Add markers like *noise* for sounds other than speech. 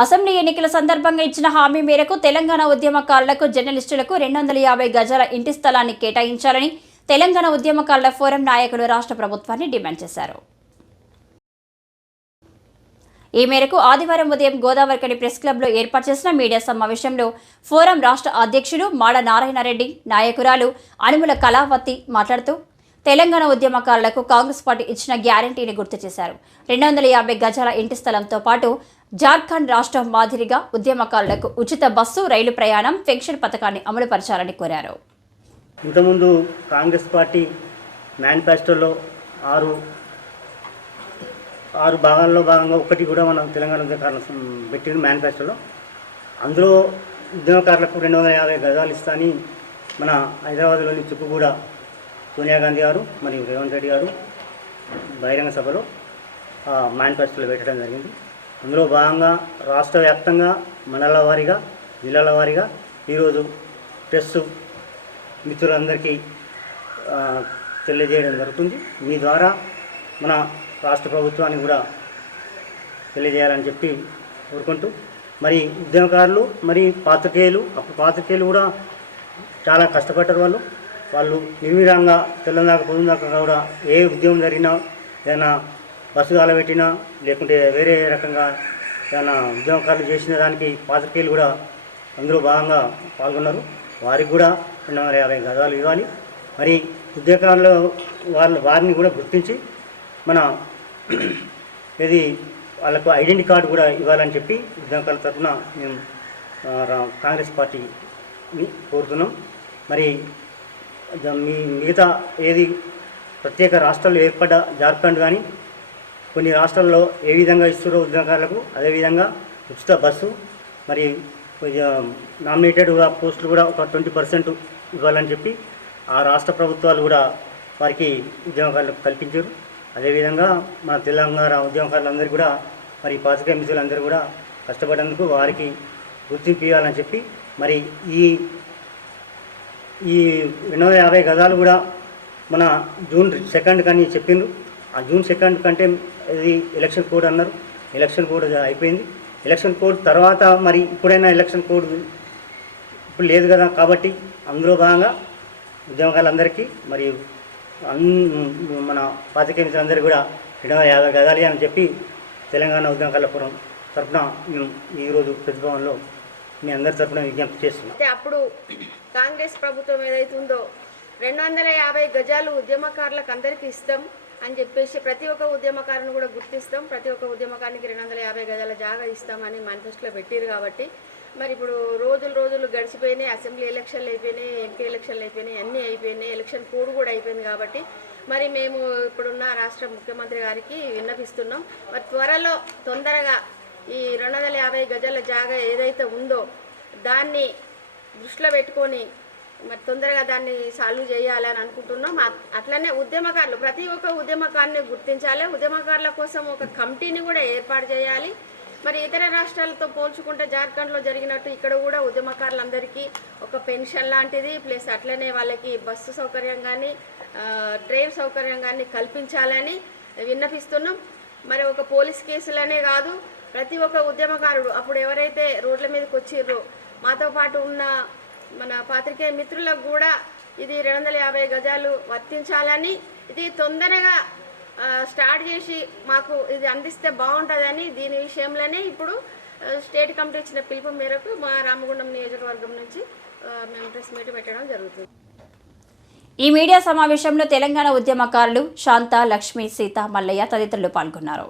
Assembly ఎన్నికల సందర్భంగా ఇచ్చిన హామీ మేరకు తెలంగాణ ఉద్యమకారులకు జర్నలిస్టులకు రెండు వందల యాభై గజాల ఇంటి స్థలాన్ని కేటాయించాలని తెలంగాణ ఉద్యమకారుల ఫోరం నాయకులు రాష్ట్ర ప్రభుత్వాన్ని డిమాండ్ చేశారు. ఈ మేరకు ఆదివారం ఉదయం గోదావరికని ప్రెస్ క్లబ్లో ఏర్పాటు చేసిన మీడియా సమావేశంలో ఫోరం రాష్ట్ర అధ్యక్షుడు మాడ నారాయణరెడ్డి నాయకురాలు అనుముల కళావతి మాట్లాడుతూ తెలంగాణ ఉద్యమకారులకు కాంగ్రెస్ పార్టీ ఇచ్చిన గ్యారంటీని గుర్తు చేశారు. రెండు వందల యాభై గజాల ఇంటి స్థలంతో పాటు జార్ఖండ్ రాష్ట్రం మాదిరిగా ఉద్యమకారులకు ఉచిత బస్సు రైలు ప్రయాణం పెన్షన్ పథకాన్ని అమలుపరచాలని కోరారు. ఇంతకుముందు కాంగ్రెస్ పార్టీ మేనిఫెస్టోలో ఆరు ఆరు భాగాల్లో భాగంగా ఒకటి కూడా మనం తెలంగాణ ఉద్యమకారులు పెట్టిన మేనిఫెస్టోలో. అందులో ఉద్యమకారులకు రెండు వందల యాభై గజాలు ఇస్తాని మన హైదరాబాద్లోని చుక్కుగూడ సోనియా గాంధీ గారు మరియు రేవంత్ రెడ్డి గారు బహిరంగ సభలో మేనిఫెస్టోలో పెట్టడం జరిగింది. అందులో భాగంగా రాష్ట్ర వ్యాప్తంగా మండల వారీగా జిల్లాల వారీగా ఈరోజు ప్రెస్ మిత్రులందరికీ తెలియజేయడం జరుగుతుంది. మీ ద్వారా మన రాష్ట్ర ప్రభుత్వాన్ని కూడా తెలియజేయాలని చెప్పి కోరుకుంటూ మరి ఉద్యమకారులు మరి పాత్రికేయులు అప్పుడు పాత్రికేయులు కూడా చాలా కష్టపడ్డారు వాళ్ళు. వాళ్ళు నిర్విధంగా తెల్లందాక పొద్దుదాకా కూడా ఏ ఉద్యమం జరిగినా ఏదైనా బస్సు కాలబెట్టినా లేకుంటే వేరే రకంగా ఏమైనా ఉద్యమకారులు చేసిన దానికి పాత్రికేయులు కూడా అందులో భాగంగా పాల్గొన్నారు. వారికి కూడా రెండు వందల యాభై గజాలు ఇవ్వాలి. మరి ఉద్యోగాల్లో వాళ్ళ వారిని కూడా గుర్తించి మన *clears throat* ఇది వాళ్ళకు ఐడెంటిటీ కార్డు కూడా ఇవ్వాలని చెప్పి ఉద్యోగాల తరఫున మేము రా- కాంగ్రెస్ పార్టీని కోరుతున్నాం. మరి మీ మిగతా ఏది ప్రత్యేక రాష్ట్రాలు ఏర్పడ్డ జార్ఖండ్ కానీ కొన్ని రాష్ట్రాల్లో ఏ విధంగా ఇస్తున్నారో ఉద్యోగాలకు అదేవిధంగా ఉచిత బస్సు మరి నామినేటెడ్ పోస్టులు కూడా ఒక ట్వంటీ పర్సెంట్ ఇవ్వాలని చెప్పి ఆ రాష్ట్ర ప్రభుత్వాలు కూడా వారికి ఉద్యోగాలకు కల్పించారు. అదేవిధంగా మన తెలంగాణ ఉద్యోగకారులందరూ కూడా మరి పాతిక మిషన్లందరూ కూడా కష్టపడేందుకు వారికి గుర్తింపు ఇవ్వాలని చెప్పి మరి ఈ ఈ రెండు వందల యాభై గజాలు కూడా మన జూన్ సెకండ్ కానీ చెప్పిండ్రు. ఆ జూన్ సెకండ్ కంటే ఇది ఎలక్షన్ కోడ్ అన్నారు. ఎలక్షన్ కోడ్ అయిపోయింది. ఎలక్షన్ కోడ్ తర్వాత మరి ఇప్పుడైనా ఎలక్షన్ కోడ్ ఇప్పుడు లేదు కదా కాబట్టి అందులో భాగంగా ఉద్యమకారులందరికీ మరి మన పాతికేయ మిత్రులందరికీ కూడా రెండు వందల యాభై గదాలి అని చెప్పి తెలంగాణ ఉద్యమకాలపురం తరఫున మేము ఈరోజు ప్రతిభవన్లో మీ అందరి తరఫున విజ్ఞప్తి చేస్తున్నాం అయితే అప్పుడు కాంగ్రెస్ ప్రభుత్వం ఏదైతుందో రెండు వందల యాభై గజాలు ఉద్యమకారులకు అందరికీ ఇస్తాం. అని చెప్పేసి ప్రతి ఒక్క ఉద్యమకారుని కూడా గుర్తిస్తాం. ప్రతి ఒక్క ఉద్యమకారునికి రెండు వందల యాభై గజాల జాగా ఇస్తామని మేనిఫెస్టోలో పెట్టారు కాబట్టి మరి ఇప్పుడు రోజులు రోజులు గడిచిపోయినాయి అసెంబ్లీ ఎలక్షన్లు అయిపోయినాయి ఎంపీ ఎలక్షన్లు అయిపోయినాయి అన్నీ అయిపోయినాయి ఎలక్షన్ కోడ్ కూడా అయిపోయింది కాబట్టి మరి మేము ఇప్పుడున్న రాష్ట్ర ముఖ్యమంత్రి గారికి విన్నపిస్తున్నాం. మరి త్వరలో తొందరగా ఈ రెండు వందల యాభై గజాల జాగా ఏదైతే ఉందో దాన్ని దృష్టిలో పెట్టుకొని మరి తొందరగా దాన్ని సాల్వ్ చేయాలి అని అనుకుంటున్నాం. అట్లనే ఉద్యమకారులు ప్రతి ఒక్క ఉద్యమకారుని గుర్తించాలి. ఉద్యమకారుల కోసం ఒక కమిటీని కూడా ఏర్పాటు చేయాలి. మరి ఇతర రాష్ట్రాలతో పోల్చుకుంటే జార్ఖండ్లో జరిగినట్టు ఇక్కడ కూడా ఉద్యమకారులందరికీ ఒక పెన్షన్ లాంటిది ప్లస్ అట్లనే వాళ్ళకి బస్సు సౌకర్యం కానీ ట్రైన్ సౌకర్యం కానీ కల్పించాలని విన్నపిస్తున్నాం. మరి ఒక పోలీస్ కేసులనే కాదు ప్రతి ఒక్క ఉద్యమకారుడు అప్పుడు ఎవరైతే రోడ్ల మీదకి వచ్చిర్రో మాతో పాటు ఉన్న మన పాత్రికేయ మిత్రులకు కూడా ఇది రెండు వందల యాభై గజాలు వర్తించాలని ఇది తొందరగా స్టార్ట్ చేసి మాకు ఇది అందిస్తే బాగుంటుందని దీని విషయంలోనే ఇప్పుడు స్టేట్ కమిటీ ఇచ్చిన పిలుపు మేరకు మా రామగుండం నియోజకవర్గం నుంచి మేము ప్రెస్ మీట్ పెట్టడం జరుగుతుంది. ఈ మీడియా సమావేశంలో తెలంగాణ ఉద్యమకారులు శాంత లక్ష్మి సీత మల్లయ్య తదితరులు పాల్గొన్నారు.